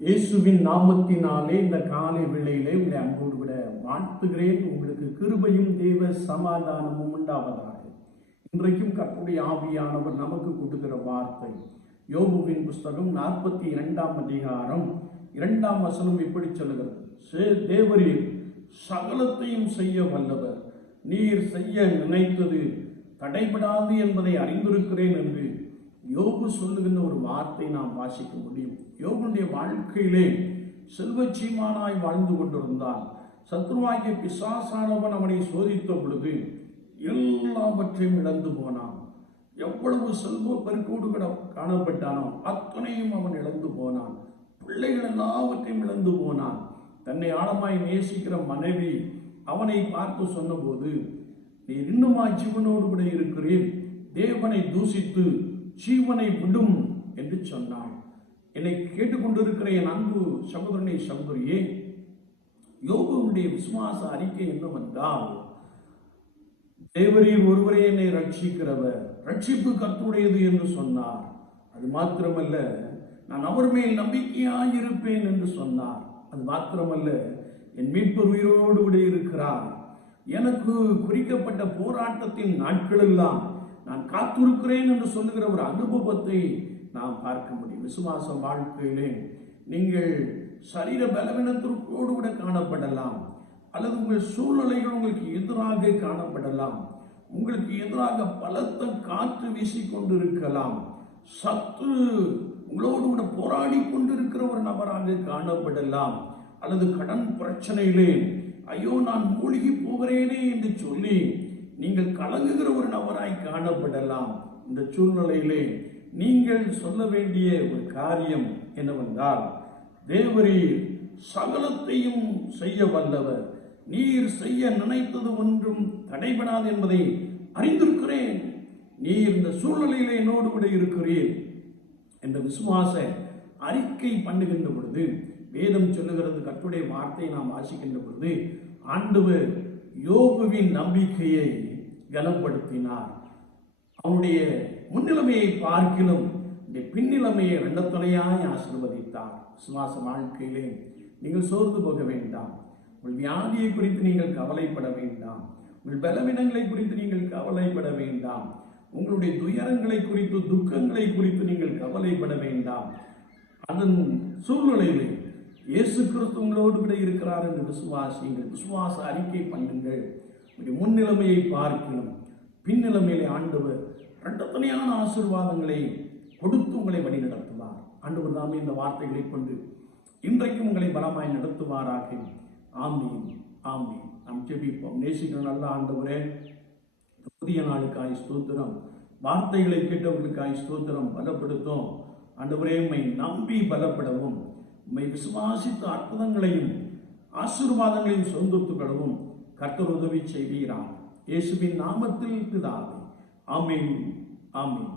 இயேசுவின் நாமத்தினாலே இந்த காலை வேளையிலே உங்களை அன்போடு விட வாழ்த்துகிறேன். உங்களுக்கு கிருபையும் தேவ சமாதானமும் உண்டாவதாக. இன்றைக்கும் கற்புடைய ஆவியானவர் நமக்கு கொடுக்கிற வார்த்தை யோபுவின் புஸ்தகம் நாற்பத்தி இரண்டாம் அதிகாரம் இரண்டாம் வசனம் இப்படி சொல்லுகிறது. "சே- தேவரீர் சகலத்தையும் செய்ய வல்லவர். நீர் செய்ய நினைத்தது தடைபடாது என்பதை அறிந்திருக்கிறேன் என்று யோபு சொல்லுகின்ற ஒரு வார்த்தை நாம் வாசிக்க முடியும். யோகனுடைய வாழ்க்கையிலே செல்வச்சீமானாய் வாழ்ந்து கொண்டிருந்தான் சத்ருவாகிய பிசாசானவன் அவனை சோதித்த பொழுது எல்லாவற்றையும் இழந்து போனான். எவ்வளவு செல்வ பெருக்கோடு காணப்பட்டானோ அத்தனையும் அவன் இழந்து போனான். பிள்ளைகள் எல்லாவற்றையும் இழந்து போனான். தன்னை ஆழமாய் நேசிக்கிற மனைவி அவனை பார்த்து சொன்னபோது நீ இன்னுமா ஜீவனோடு கூட இருக்கிறேன் தேவனை தூசித்து ஜீவனை விடும் என்று சொன்னாள் என்னை கேட்டுக்கொண்டிருக்கிற என் அன்பு சகோதரனை சகோதரியே யோகனுடைய விசுவாச அறிக்கை என்னவென்றால் தேவரீர் ஒருவரே என்னை ரட்சிக்கிறவர் ரட்சிப்பு கத்துடையது என்று சொன்னார். அது மாத்திரமல்ல நான் அவர் மேல் நம்பிக்கையாக இருப்பேன் என்று சொன்னார். அது மாத்திரமல்ல என் மீட்பு உயிரோடு கூட இருக்கிறார். எனக்கு குறிக்கப்பட்ட போராட்டத்தின் நாட்களெல்லாம் நான் காத்திருக்கிறேன் என்று சொல்லுகிற ஒரு அனுபவத்தை நாம் பார்க்க முடியும். விசுவாச வாழ்க்கையிலே நீங்கள் சரீர பலவீனத்திற்கோடு கூட காணப்படலாம். அல்லது உங்கள் சூழ்நிலைகள் உங்களுக்கு எதிராக காணப்படலாம். உங்களுக்கு எதிராக பலத்த காற்று வீசிக்கொண்டு இருக்கலாம் சத்து உங்களோடு கூட போராடி கொண்டிருக்கிற ஒரு நபராக காணப்படலாம். அல்லது கடன் பிரச்சனையிலே ஐயோ நான் மூழ்கி போகிறேனே என்று சொல்லி நீங்கள் கலங்குகிற ஒரு நபராய் காணப்படலாம். இந்த சூழ்நிலையிலே நீங்கள் சொல்ல வேண்டிய ஒரு காரியம் என்னவென்றால் தேவரீர் சகலத்தையும் செய்ய வல்லவர். நீர் செய்ய நினைத்தது ஒன்றும் தடைபடாது என்பதை அறிந்திருக்கிறேன். நீர் இந்த சூழ்நிலையிலே என்னோடு கூட இருக்கிறீர் என்ற விசுவாச அறிக்கை பண்ணுகின்ற பொழுது வேதம் சொல்லுகிறது கட்டுடைய வார்த்தையை நாம் வாசிக்கின்ற பொழுது ஆண்டவர் யோபுவின் நம்பிக்கையை கனப்படுத்தினார். அவனுடைய முன்னிலைமையை பார்க்கிலும் இந்த பின்னிலைமையை வெள்ளத்துணையாய் ஆசிர்வதித்தார். விசுவாச வாழ்க்கையிலே நீங்கள் சோர்ந்து போக வேண்டாம். உங்கள் வியாதியை குறித்து நீங்கள் கவலைப்பட வேண்டாம். உங்கள் பலவீனங்களை குறித்து நீங்கள் கவலைப்பட வேண்டாம். உங்களுடைய துயரங்களை குறித்து துக்கங்களை குறித்து நீங்கள் கவலைப்பட வேண்டாம். அதன் சூழ்நிலையிலே இயேசு கிறிஸ்து உங்களோடு கூட இருக்கிறார் என்று விசுவாசியுங்கள். விசுவாச அறிக்கை பண்ணுங்கள் உங்களுடைய முன்னிலைமையை பார்க்கணும். பின்னிலைமையிலே ஆண்டவர் இரண்டத்தனையான ஆசீர்வாதங்களை கொடுத்து உங்களை வழி நடத்துவார் ஆண்டவர் தாமே இந்த வார்த்தைகளை கொண்டு இன்றைக்கும் உங்களை பலமாய் நடத்துவாராக. ஆமீன். ஆமீன். நாம் ஜெபிப்போம். நேசிக்கிற நல்ல ஆண்டவரே புதிய நாளுக்காய் ஸ்தோத்திரம். வார்த்தைகளை கேட்டவர்களுக்காய் ஸ்தோத்திரம். பலப்படுத்தும். ஆண்டவரே உம்மை நம்பி பலப்படவும். உம்மை விசுவாசித்த அற்புதங்களையும் ஆசீர்வாதங்களையும் சொந்தத்துக்களவும் கர்த்தர் உதவி செய்வீராம். இயேசுவின் நாமத்தில் பிதாவே. ஆமீன். ஆமீன்.